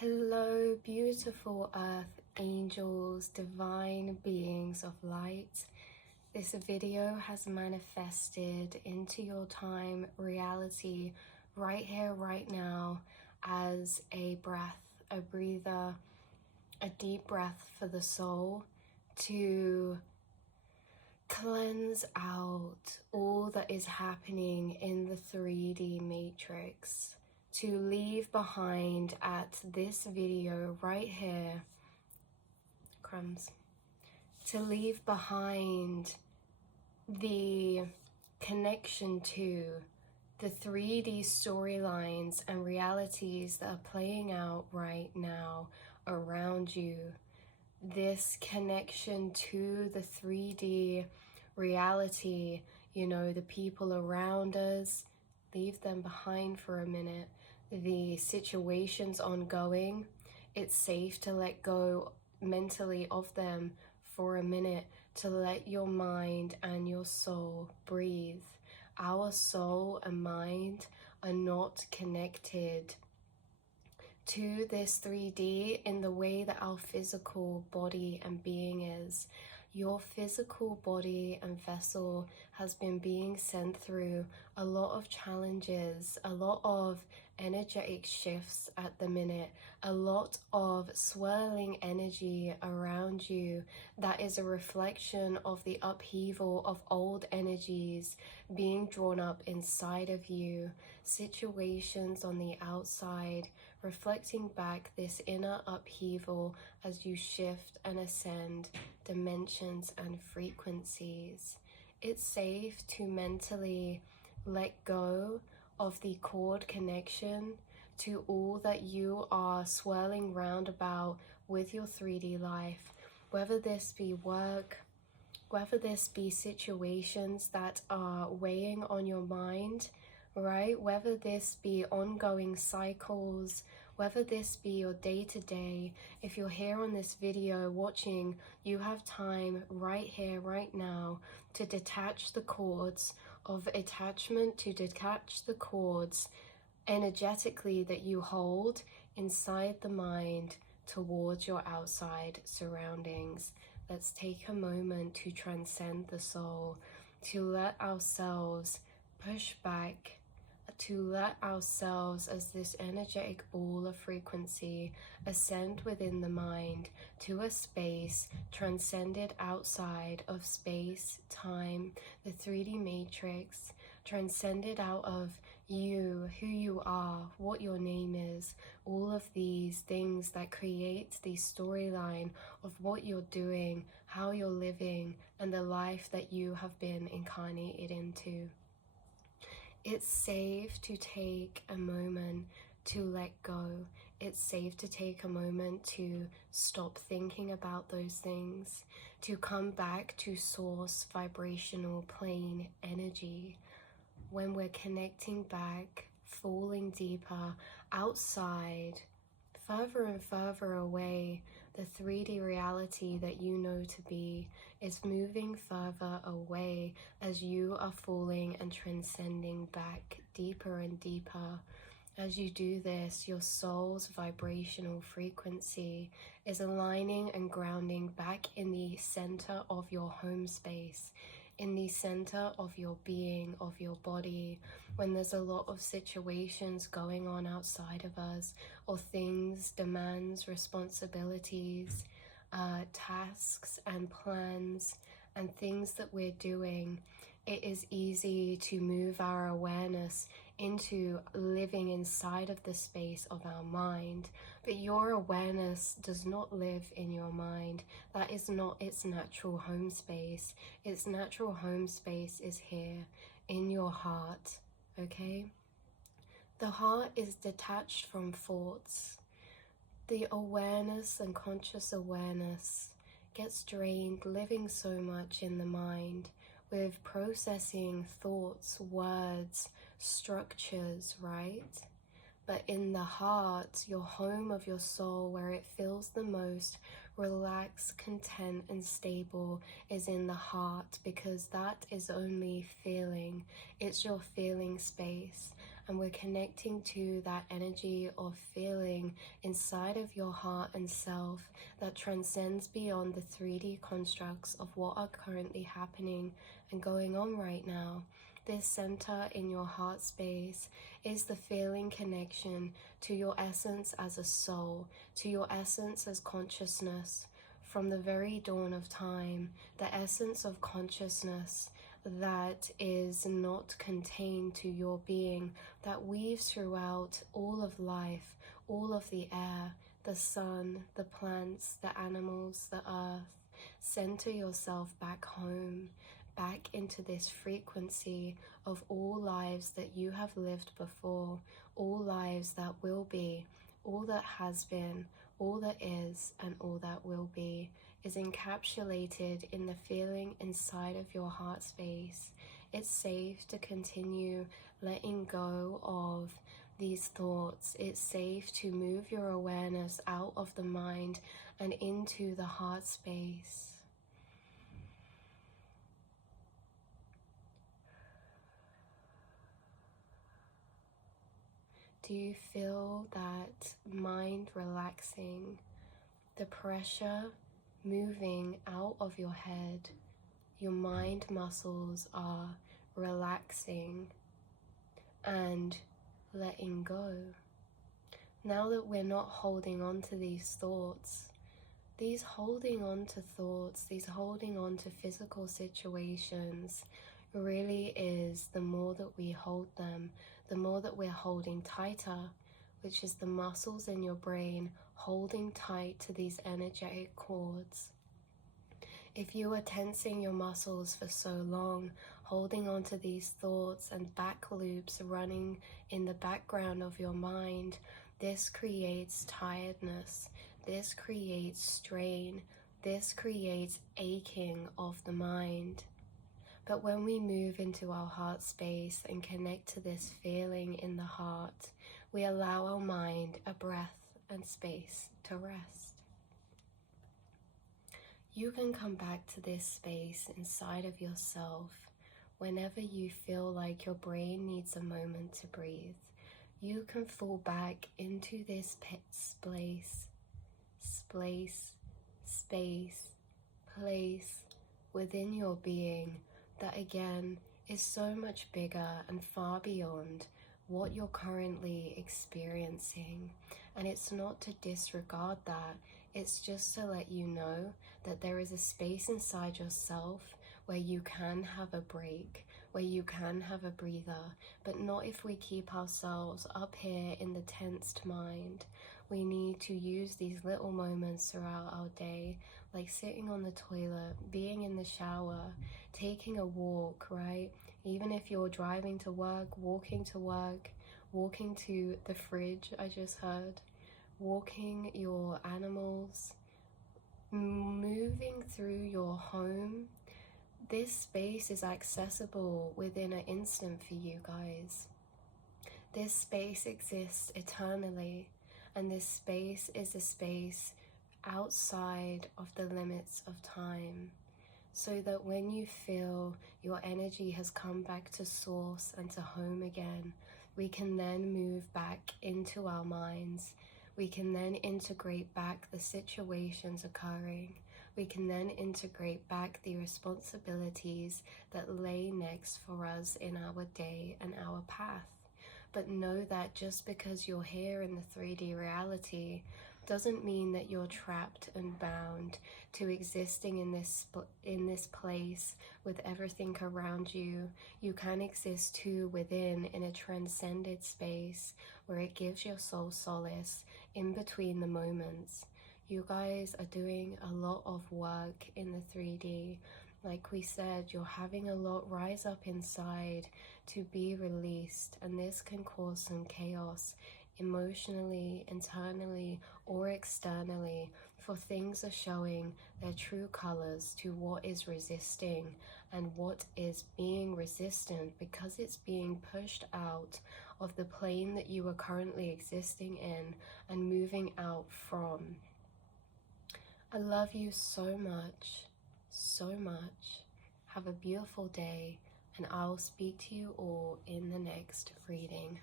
Hello, beautiful earth angels, divine beings of light. This video has manifested into your time reality right here, right now, as a breath, a breather, a deep breath for the soul to cleanse out all that is happening in the 3D matrix, to leave behind at this video right here, crumbs, to leave behind the connection to the 3D storylines and realities that are playing out right now around you. This connection to the 3D reality, the people around us, leave them behind for a minute. The situations ongoing, it's safe to let go mentally of them for a minute, to let your mind and your soul breathe. Our soul and mind are not connected to this 3D in the way that our physical body and being is. Your physical body and vessel has been being sent through a lot of challenges, a lot of energetic shifts at the minute, a lot of swirling energy around you that is a reflection of the upheaval of old energies being drawn up inside of you, situations on the outside reflecting back this inner upheaval as you shift and ascend dimensions and frequencies. It's safe to mentally let go of the cord connection to all that you are swirling round about with your 3D life, whether this be work, whether this be situations that are weighing on your mind, right? Whether this be ongoing cycles, whether this be your day-to-day. If you're here on this video watching, you have time right here, right now, to detach the cords of attachment, to detach the cords energetically that you hold inside the mind towards your outside surroundings. Let's take a moment to transcend the soul, to let ourselves push back, to let ourselves, as this energetic ball of frequency, ascend within the mind to a space transcended outside of space, time, the 3D matrix, transcended out of you, who you are, what your name is, all of these things that create the storyline of what you're doing, how you're living, and the life that you have been incarnated into. It's safe to take a moment to let go. It's safe to take a moment to stop thinking about those things, to come back to source vibrational plane energy. When we're connecting back, falling deeper outside, further and further away, the 3D reality that you know to be is moving further away as you are falling and transcending back deeper and deeper. As you do this, your soul's vibrational frequency is aligning and grounding back in the center of your home space, in the center of your being, of your body. When there's a lot of situations going on outside of us, or things, demands, responsibilities, tasks and plans and things that we're doing, it is easy to move our awareness into living inside of the space of our mind. But your awareness does not live in your mind. That is not its natural home space. Its natural home space is here in your heart, okay? The heart is detached from thoughts. The awareness and conscious awareness gets drained living so much in the mind with processing thoughts, words, structures, right? But in the heart, your home of your soul, where it feels the most relaxed, content, and stable, is in the heart, because that is only feeling. It's your feeling space. and we're connecting to that energy of feeling inside of your heart and self that transcends beyond the 3D constructs of what are currently happening and going on right now. This center in your heart space is the feeling connection to your essence as a soul, to your essence as consciousness. From the very dawn of time, the essence of consciousness that is not contained to your being, that weaves throughout all of life, all of the air, the sun, the plants, the animals, the earth. Center yourself back home, back into this frequency of all lives that you have lived before, all lives that will be, all that has been, all that is, and all that will be is encapsulated in the feeling inside of your heart space. It's safe to continue letting go of these thoughts. It's safe to move your awareness out of the mind and into the heart space. Do you feel that mind relaxing, the pressure moving out of your head? Your mind muscles are relaxing and letting go. Now that we're not holding on to these thoughts, these holding on to thoughts, these holding on to physical situations really is, the more that we hold them, the more that we're holding tighter, which is the muscles in your brain holding tight to these energetic cords. If you are tensing your muscles for so long, holding on to these thoughts and back loops running in the background of your mind, this creates tiredness, this creates strain, this creates aching of the mind. But when we move into our heart space and connect to this feeling in the heart, we allow our mind a breath and space to rest. You can come back to this space inside of yourself whenever you feel like your brain needs a moment to breathe. You can fall back into this place within your being that again is so much bigger and far beyond what you're currently experiencing. And it's not to disregard that, it's just to let you know that there is a space inside yourself where you can have a break, where you can have a breather, but not if we keep ourselves up here in the tensed mind. We need to use these little moments throughout our day, like sitting on the toilet, being in the shower, taking a walk, right? Even if you're driving to work, walking to the fridge, I just heard, walking your animals, moving through your home. This space is accessible within an instant for you guys. This space exists eternally, and this space is a space outside of the limits of time, so that when you feel your energy has come back to source and to home again, we can then move back into our minds. We can then integrate back the situations occurring. We can then integrate back the responsibilities that lay next for us in our day and our path. But know that just because you're here in the 3D reality doesn't mean that you're trapped and bound to existing in this place with everything around you. You can exist too within, in a transcended space where it gives your soul solace in between the moments. You guys are doing a lot of work in the 3D. Like we said, you're having a lot rise up inside to be released, and this can cause some chaos emotionally, internally, or externally, for things are showing their true colors to what is resisting and what is being resistant, because it's being pushed out of the plane that you are currently existing in and moving out from. I love you so much, so much. Have a beautiful day, and I'll speak to you all in the next reading.